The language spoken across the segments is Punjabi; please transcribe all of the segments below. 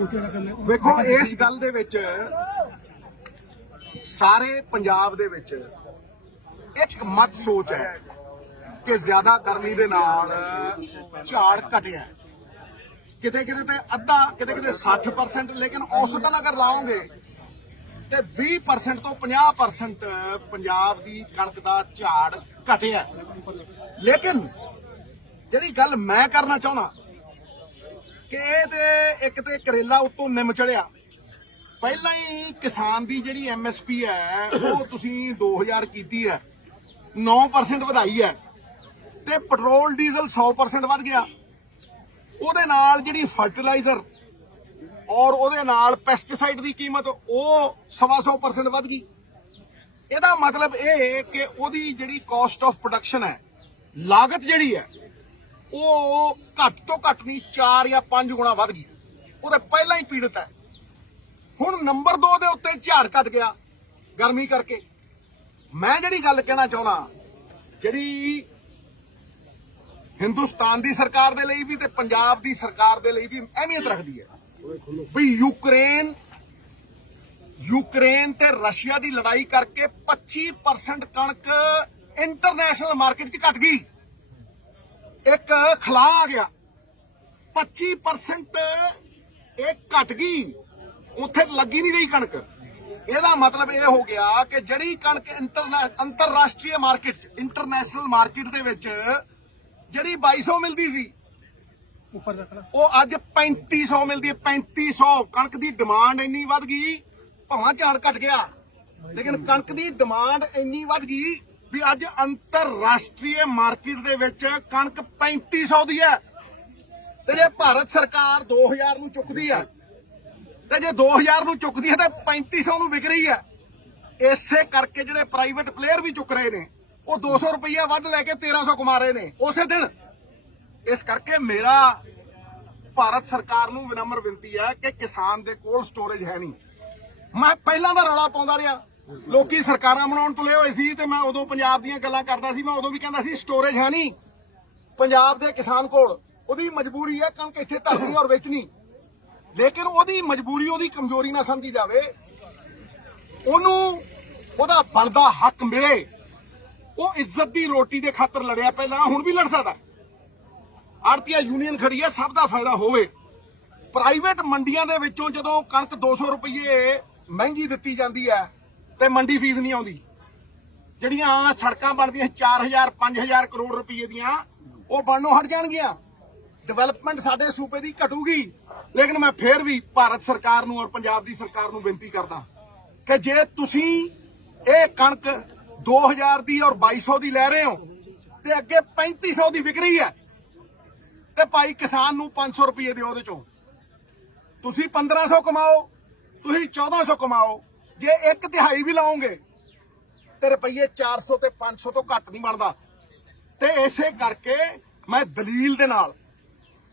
ਵੇਖੋ, ਇਸ ਗੱਲ ਦੇ ਵਿੱਚ ਸਾਰੇ ਪੰਜਾਬ ਦੇ ਵਿੱਚ ਇੱਕ ਮਤ ਸੋਚ ਹੈ ਕਿ ਜ਼ਿਆਦਾ ਗਰਮੀ ਦੇ ਨਾਲ ਝਾੜ ਘਟਿਆ। ਕਿਤੇ ਕਿਤੇ ਤੇ ਅੱਧਾ, ਕਿਤੇ ਕਿਤੇ 60% ਲੇਕਿਨ ਔਸਤਨ ਅਗਰ ਲਾਓਗੇ ਤੇ 20% ਤੋਂ 50% ਪੰਜਾਬ ਦੀ ਕਣਕ ਦਾ ਝਾੜ ਘਟਿਆ। ਲੇਕਿਨ ਜਿਹੜੀ ਗੱਲ ਮੈਂ ਕਰਨਾ ਚਾਹੁੰਦਾ ਕਿ ਇਹ ਤੇ ਇੱਕ ਤੇ ਕਰੇਲਾ ਉੱਤੋਂ ਨਿੰਮ ਚੜਿਆ। ਪਹਿਲਾਂ ਹੀ ਕਿਸਾਨ ਦੀ ਜਿਹੜੀ ਐਮਐਸਪੀ ਹੈ, ਉਹ ਤੁਸੀਂ 2000 ਕੀਤੀ ਹੈ। 9% ਵਧਾਈ ਹੈ। ਤੇ ਪੈਟਰੋਲ, ਡੀਜ਼ਲ 100% ਵੱਧ ਗਿਆ। ਉਹਦੇ ਨਾਲ ਜਿਹੜੀ ਫਰਟੀਲਾਈਜ਼ਰ ਔਰ ਉਹਦੇ ਨਾਲ ਪੈਸਟੀਸਾਈਡ ਦੀ ਕੀਮਤ, ਉਹ ਸਵਾ ਸੌ ਪਰਸੈਂਟ ਵੱਧ ਗਈ। ਇਹਦਾ ਮਤਲਬ ਇਹ ਕਿ ਉਹਦੀ ਜਿਹੜੀ ਕਾਸਟ ਆਫ ਪ੍ਰੋਡਕਸ਼ਨ ਹੈ, ਲਾਗਤ ਜਿਹੜੀ ਹੈ ਉਹ ਘੱਟ ਤੋਂ ਘੱਟ ਨਹੀਂ 4 ਜਾਂ 5 ਗੁਣਾ ਵੱਧ ਗਈ। ਉਹਦੇ ਪਹਿਲਾਂ ਹੀ ਪੀੜਤ ਹੈ। ਹੁਣ ਨੰਬਰ 2 ਦੇ ਉੱਤੇ ਝਾੜ ਘਟ ਗਿਆ ਗਰਮੀ ਕਰਕੇ। ਮੈਂ ਜਿਹੜੀ ਗੱਲ ਕਹਿਣਾ ਚਾਹੁੰਦਾ, ਜਿਹੜੀ ਹਿੰਦੁਸਤਾਨ ਦੀ ਸਰਕਾਰ ਦੇ ਲਈ ਵੀ ਤੇ ਪੰਜਾਬ ਦੀ ਸਰਕਾਰ ਦੇ ਲਈ ਵੀ ਅਹਿਮੀਅਤ ਰੱਖਦੀ ਹੈ। ਵੀ ਯੂਕਰੇਨ ਯੂਕਰੇਨ ਤੇ ਰਸ਼ੀਆ ਦੀ ਲੜਾਈ ਕਰਕੇ 25% ਕਣਕ ਇੰਟਰਨੈਸ਼ਨਲ ਮਾਰਕੀਟ 'ਚ ਘਟ ਗਈ। ਇੱਕ ਖਲਾ ਆ ਗਿਆ। 25% ਇਹ ਘਟ ਗਈ। ਉੱਥੇ ਲੱਗੀ ਨਹੀਂ ਰਹੀ ਕਣਕ। ਇਹਦਾ ਮਤਲਬ ਇਹ ਹੋ ਗਿਆ ਕਿ ਜਿਹੜੀ ਕਣਕ ਅੰਤਰਰਾਸ਼ਟਰੀ ਮਾਰਕੀਟ 'ਚ ਇੰਟਰਨੈਸ਼ਨਲ ਮਾਰਕੀਟ ਦੇ ਵਿੱਚ ਜਿਹੜੀ 2200 ਮਿਲਦੀ ਸੀ ਉਹ ਅੱਜ 3500 ਮਿਲਦੀ ਹੈ 3500 ਕਣਕ ਦੀ ਡਿਮਾਂਡ ਇੰਨੀ ਵੱਧ ਗਈ ਭਾਵਾਂ ਝਾੜ ਘਟ ਗਿਆ। ਲੇਕਿਨ ਕਣਕ ਦੀ ਡਿਮਾਂਡ ਇੰਨੀ ਵੱਧ ਗਈ ਵੀ ਅੱਜ ਅੰਤਰਰਾਸ਼ਟਰੀ ਮਾਰਕੀਟ ਦੇ ਵਿੱਚ ਕਣਕ 3500 ਦੀ ਹੈ। ਤੇ ਜੇ ਭਾਰਤ ਸਰਕਾਰ 2000 ਨੂੰ ਚੁੱਕਦੀ ਹੈ, ਤੇ ਜੇ 2000 ਨੂੰ ਚੁੱਕਦੀ ਹੈ, ਤਾਂ 3500 ਨੂੰ ਵਿਕ ਰਹੀ ਹੈ। ਇਸੇ ਕਰਕੇ ਜਿਹੜੇ ਪ੍ਰਾਈਵੇਟ ਪਲੇਅਰ ਵੀ ਚੁੱਕ ਰਹੇ ਨੇ, ਉਹ 200 ਰੁਪਈਆ ਵੱਧ ਲੈ ਕੇ 1300 ਕਮਾ ਰਹੇ ਨੇ, ਉਸੇ ਦਿਨ। ਇਸ ਕਰਕੇ ਮੇਰਾ ਭਾਰਤ ਸਰਕਾਰ ਨੂੰ ਵਿਨਮਰ ਬੇਨਤੀ ਹੈ ਕਿ ਕਿਸਾਨ ਦੇ ਕੋਲ ਸਟੋਰੇਜ ਹੈ ਨਹੀਂ। ਮੈਂ ਪਹਿਲਾਂ ਦਾ ਰੌਲਾ ਪਾਉਂਦਾ ਰਿਹਾ। ਲੋਕੀ ਸਰਕਾਰਾਂ ਬਣਾਉਣ ਤੋਂ ਲਏ ਹੋਏ ਸੀ ਤੇ ਮੈਂ ਉਦੋਂ ਪੰਜਾਬ ਦੀਆਂ ਗੱਲਾਂ ਕਰਦਾ ਸੀ, ਮੈਂ ਉਦੋਂ ਵੀ ਕਹਿੰਦਾ ਸੀ ਸਟੋਰੇਜ ਹੈ ਨਹੀਂ। ਪੰਜਾਬ ਦੇ ਕਿਸਾਨ ਕੋਲ ਉਹਦੀ ਮਜਬੂਰੀ ਹੈ, ਕਣਕ ਇੱਥੇ ਧਰਨੀ ਔਰ ਵੇਚਣੀ। ਲੇਕਿਨ ਉਹਦੀ ਮਜਬੂਰੀ, ਉਹਦੀ ਕਮਜ਼ੋਰੀ ਨਾ ਸਮਝੀ ਜਾਵੇ। ਉਹਨੂੰ, ਉਹਦਾ ਬਣਦਾ ਹੱਕ ਮਿਲੇ। ਉਹ ਇੱਜ਼ਤ ਦੀ ਰੋਟੀ ਦੇ ਖਾਤਰ ਲੜਿਆ ਪਹਿਲਾਂ, ਹੁਣ ਵੀ ਲੜ ਸਕਦਾ ਆੜਤੀਆ ਯੂਨੀਅਨ ਖੜੀ ਹੈ, ਸਭ ਦਾ ਫਾਇਦਾ ਹੋਵੇ। ਪ੍ਰਾਈਵੇਟ ਮੰਡੀਆਂ ਦੇ ਵਿੱਚੋਂ ਜਦੋਂ ਕਣਕ 200 ਰੁਪਏ ਮਹਿੰਗੀ ਦਿੱਤੀ ਜਾਂਦੀ ਹੈ ਤੇ ਮੰਡੀ ਫੀਸ ਨਹੀਂ ਆਉਂਦੀ। ਜਿਹੜੀਆਂ ਸੜਕਾਂ ਬਣਦੀਆਂ 4000 5000 ਕਰੋੜ ਰੁਪਏ ਦੀਆਂ, ਉਹ ਬਣਨੋਂ ਹਟ ਜਾਣਗੀਆਂ। ਡਿਵੈਲਪਮੈਂਟ ਸਾਡੇ ਸੂਬੇ ਦੀ ਘਟੂਗੀ। ਲੇਕਿਨ ਮੈਂ ਫੇਰ ਵੀ ਭਾਰਤ ਸਰਕਾਰ ਨੂੰ ਔਰ ਪੰਜਾਬ ਦੀ ਸਰਕਾਰ ਨੂੰ ਬੇਨਤੀ ਕਰਦਾ ਕਿ ਜੇ ਤੁਸੀਂ ਇਹ ਕਣਕ 2000 ਦੀ ਔਰ 2200 ਦੀ ਲੈ ਰਹੇ ਹੋ, ਤੇ ਅੱਗੇ 3500 ਦੀ ਵਿਕਰੀ ਹੈ, ਤੇ ਭਾਈ ਕਿਸਾਨ ਨੂੰ 500 ਰੁਪਏ ਦਿਓ ਉਹਦੇ ਚੋਂ। ਤੁਸੀਂ 1500 ਕਮਾਓ, ਤੁਸੀਂ 1400 ਕਮਾਓ ਜੇ ਇੱਕ ਤਿਹਾਈ ਵੀ ਲਾਓਗੇ ਤੇ ਰੁਪਈਏ 400 ਤੇ 500 ਤੋਂ ਘੱਟ ਨਹੀਂ ਬਣਦਾ। ਤੇ ਇਸੇ ਕਰਕੇ ਮੈਂ ਦਲੀਲ ਦੇ ਨਾਲ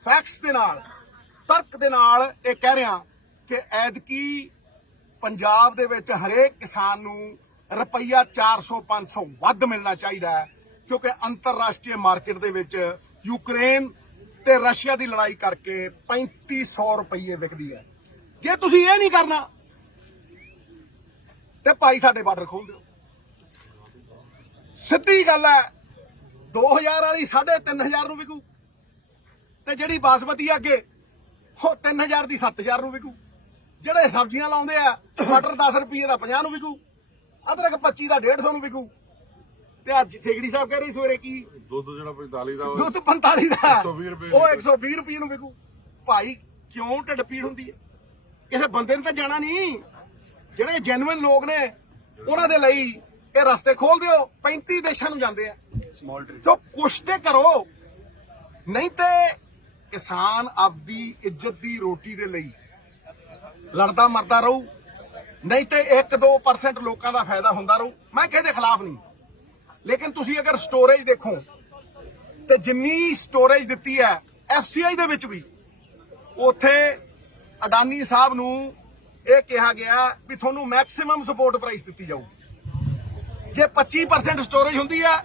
ਫੈਕਟਸ ਦੇ ਨਾਲ, ਤਰਕ ਦੇ ਨਾਲ ਇਹ ਕਹਿ ਰਿਹਾ ਕਿ ਐਦਕੀ ਪੰਜਾਬ ਦੇ ਵਿੱਚ ਹਰੇਕ ਕਿਸਾਨ ਨੂੰ ਰੁਪਈਆ 400 500 ਵੱਧ ਮਿਲਣਾ ਚਾਹੀਦਾ ਹੈ, ਕਿਉਂਕਿ ਅੰਤਰਰਾਸ਼ਟਰੀ ਮਾਰਕੀਟ ਦੇ ਵਿੱਚ ਯੂਕਰੇਨ ਤੇ ਰਸ਼ੀਆ ਦੀ ਲੜਾਈ ਕਰਕੇ 3500 ਰੁਪਏ ਵਿਕਦੀ ਹੈ। ਜੇ ਤੁਸੀਂ ਇਹ ਨਹੀਂ ਕਰਨਾ ਤੇ ਭਾਈ ਸਾਡੇ ਬਾਰਡਰ ਖੋਲ ਦਿਓ। ਸਿੱਧੀ ਗੱਲ ਹੈ 2000 ਵਾਲੀ 3500 ਨੂੰ ਵਿਕੂ। ਤੇ ਜਿਹੜੀ ਬਾਸਮਤੀ ਅੱਗੇ ਉਹ 3000 ਦੀ 7000 ਨੂੰ ਵਿਕੂ। ਜਿਹੜੇ ਸਬਜ਼ੀਆਂ ਲਾਉਂਦੇ ਆ ਮਟਰ 10 ਰੁਪਏ ਦਾ 50 ਨੂੰ ਵਿਕੂ। ਅਦਰਕ 25 ਦਾ 150 ਨੂੰ ਵਿਕੂ। ਤੇ ਅੱਜ ਸੇਗੜੀ ਸਾਹਿਬ ਕਹਿ ਰਹੀ ਸਵੇਰੇ ਕੀ? ਦੁੱਧ ਜਿਹੜਾ 45 ਦਾ ਦੁੱਧ 45 ਦਾ। 120 ਰੁਪਏ ਉਹ 120 ਰੁਪਏ ਨੂੰ ਵਿਕੂ। ਭਾਈ ਕਿਉਂ ਢਿੱਡ ਪੀੜ ਹੁੰਦੀ ਹੈ? ਕਿਸੇ ਬੰਦੇ ਨੇ ਤਾਂ ਜਾਣਾ ਨਹੀਂ। ਜਿਹੜੇ ਜੈਨੂਇਨ ਲੋਕ ਨੇ ਉਹਨਾਂ ਦੇ ਲਈ ਇਹ ਰਸਤੇ ਖੋਲ ਦਿਓ 35 ਦੇਸ਼ਾਂ ਨੂੰ ਜਾਂਦੇ ਆ। ਸੋ ਕੁਛ ਤੇ ਕਰੋ ਨਹੀਂ ਤੇ ਕਿਸਾਨ ਆਪਦੀ ਇੱਜ਼ਤ ਦੀ ਰੋਟੀ ਦੇ ਲਈ ਲੜਦਾ ਮਰਦਾ ਰਹੂ ਨਹੀਂ ਤੇ 1-2% ਲੋਕਾਂ ਦਾ ਫਾਇਦਾ ਹੁੰਦਾ ਰਹੂ। ਮੈਂ ਕਿਸੇ ਦੇ ਖਿਲਾਫ ਨਹੀਂ। ਲੇਕਿਨ ਤੁਸੀਂ ਅਗਰ ਸਟੋਰੇਜ ਦੇਖੋ ਤੇ ਜਿੰਨੀ ਸਟੋਰੇਜ ਦਿੱਤੀ ਹੈ ਐਫਸੀਆਈ ਦੇ ਵਿੱਚ ਵੀ ਉੱਥੇ ਅਡਾਨੀ ਸਾਹਿਬ ਨੂੰ ਇਹ ਕਿਹਾ ਗਿਆ ਵੀ ਤੁਹਾਨੂੰ ਮੈਕਸਿਮਮ ਸਪੋਰਟ ਪ੍ਰਾਈਸ ਦਿੱਤੀ ਜਾਊਗੀ। ਜੇ 25% ਸਟੋਰੇਜ ਹੁੰਦੀ ਹੈ,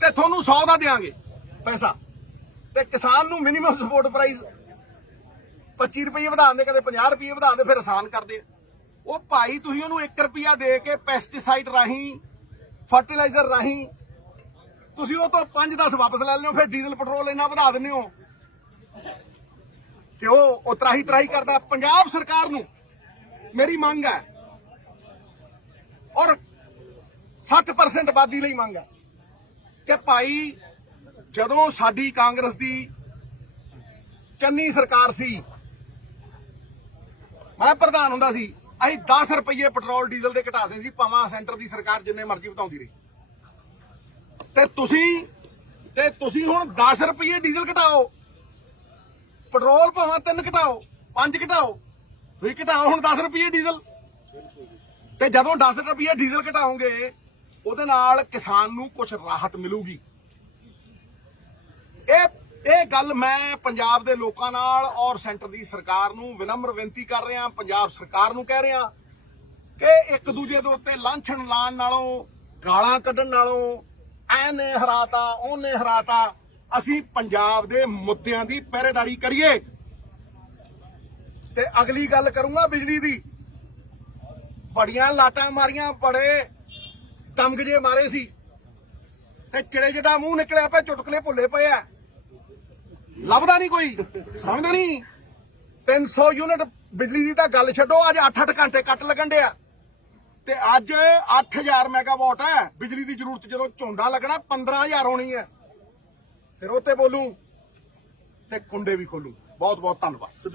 ਤੇ ਤੁਹਾਨੂੰ 100 ਦਾ ਦੇਾਂਗੇ ਪੈਸਾ। ਤੇ ਕਿਸਾਨ ਨੂੰ ਮਿਨੀਮਮ ਸਪੋਰਟ ਪ੍ਰਾਈਸ 25 ਰੁਪਏ ਵਧਾਉਂਦੇ ਕਦੇ 50 ਰੁਪਏ ਵਧਾਉਣ ਦੇ, ਫਿਰ ਆਸਾਨ ਕਰਦੇ ਉਹ ਭਾਈ ਤੁਸੀਂ ਉਹਨੂੰ 1 ਰੁਪਿਆ ਦੇ ਕੇ ਪੈਸਟੀਸਾਈਡ ਰਾਹੀਂ ਫਰਟੀਲਾਈਜ਼ਰ ਰਾਹੀਂ, ਤੁਸੀਂ ਉਹ ਤੋਂ 5-10 ਵਾਪਸ ਲੈ ਲਿਓ, ਫਿਰ ਡੀਜ਼ਲ ਪੈਟਰੋਲ ਇੰਨਾ ਵਧਾ ਦਿੰਦੇ ਹੋ। ਕਿ ਉਹ ਉਹ ਤਰਾਹੀ ਤਰਾਹੀ ਕਰਦਾ। ਪੰਜਾਬ ਸਰਕਾਰ ਨੂੰ ਮੇਰੀ ਮੰਗ ਹੈ। ਔਰ 60% ਆਬਾਦੀ ਲਈ ਮੰਗ ਹੈ ਕਿ ਭਾਈ ਜਦੋਂ ਸਾਡੀ ਕਾਂਗਰਸ ਦੀ ਚੰਨੀ ਸਰਕਾਰ ਸੀ, ਮੈਂ ਪ੍ਰਧਾਨ ਹੁੰਦਾ ਸੀ, ਅਸੀਂ 10 ਰੁਪਏ ਪੈਟਰੋਲ, ਡੀਜ਼ਲ ਦੇ ਘਟਾਦੇ ਸੀ, ਭਾਵੇਂ ਸੈਂਟਰ ਦੀ ਸਰਕਾਰ ਜਿੰਨੇ ਮਰਜ਼ੀ ਵਧਾਉਂਦੀ ਰਹੀ। ਤੇ ਤੁਸੀਂ ਤੇ ਤੁਸੀਂ ਹੁਣ 10 ਰੁਪਏ ਡੀਜ਼ਲ ਘਟਾਓ, ਪੈਟਰੋਲ ਭਾਵੇਂ ਤਿੰਨ ਘਟਾਓ, ਪੰਜ ਘਟਾਓ ਤੁਸੀਂ ਘਟਾਓ ਹੁਣ 10 ਰੁਪਏ ਡੀਜ਼ਲ। ਤੇ ਜਦੋਂ 10 ਰੁਪਏ ਡੀਜ਼ਲ ਘਟਾਓਗੇ, ਉਹਦੇ ਨਾਲ ਕਿਸਾਨ ਨੂੰ ਕੁਝ ਰਾਹਤ ਮਿਲੂਗੀ। ਇਹ ਇਹ ਗੱਲ ਮੈਂ ਪੰਜਾਬ ਦੇ ਲੋਕਾਂ ਨਾਲ ਔਰ ਸੈਂਟਰ ਦੀ ਸਰਕਾਰ ਨੂੰ ਵਿਨਮਰ ਬੇਨਤੀ ਕਰ ਰਿਹਾ, ਪੰਜਾਬ ਸਰਕਾਰ ਨੂੰ ਕਹਿ ਰਿਹਾ ਕਿ ਇੱਕ ਦੂਜੇ ਦੇ ਉੱਤੇ ਲਾਂਛਣ ਲਾਣ ਨਾਲੋਂ, ਗਾਲਾਂ ਕੱਢਣ ਨਾਲੋਂ ਐਨੇ ਹਰਾਤਾ, ਉਹਨੇ ਹਰਾਤਾ, ਅਸੀਂ ਪੰਜਾਬ ਦੇ ਮੁੱਦਿਆਂ ਦੀ ਪਹਿਰੇਦਾਰੀ ਕਰੀਏ। ਤੇ ਅਗਲੀ ਗੱਲ ਕਰੂੰਗਾ ਬਿਜਲੀ ਦੀ। ਬੜੀਆਂ ਲਾਟਾਂ ਮਾਰੀਆਂ, ਬੜੇ ਤਮਗ ਜੇ ਮਾਰੇ ਸੀ। ਤੇ ਚਿੜੇ ਜਿਹੜਾ ਮੂੰਹ ਨਿਕਲਿਆ ਪਿਆ, ਚੁਟਕਲੇ ਭੁੱਲੇ ਪਏ ਆ। ਲੱਭਦਾ ਨਹੀਂ ਕੋਈ, ਸਮਝਦਾ ਨਹੀਂ। 300 ਯੂਨਿਟ ਬਿਜਲੀ ਦੀ ਤਾਂ ਗੱਲ ਛੱਡੋ, ਅੱਜ 8-8 ਘੰਟੇ ਕੱਟ ਲੱਗਣ ਡਿਆ। ਤੇ ਅੱਜ 8000 ਮੈਗਾਵਾਟ ਹੈ। ਬਿਜਲੀ ਦੀ ਜ਼ਰੂਰਤ ਜਦੋਂ ਝੋਂਡਾ ਲੱਗਣਾ 15000 ਹੋਣੀ ਹੈ। ਫਿਰ ਉਹ ਤੇ ਬੋਲੂ ਤੇ ਕੁੰਡੇ ਵੀ ਖੋਲੂ। ਬਹੁਤ ਬਹੁਤ ਧੰਨਵਾਦ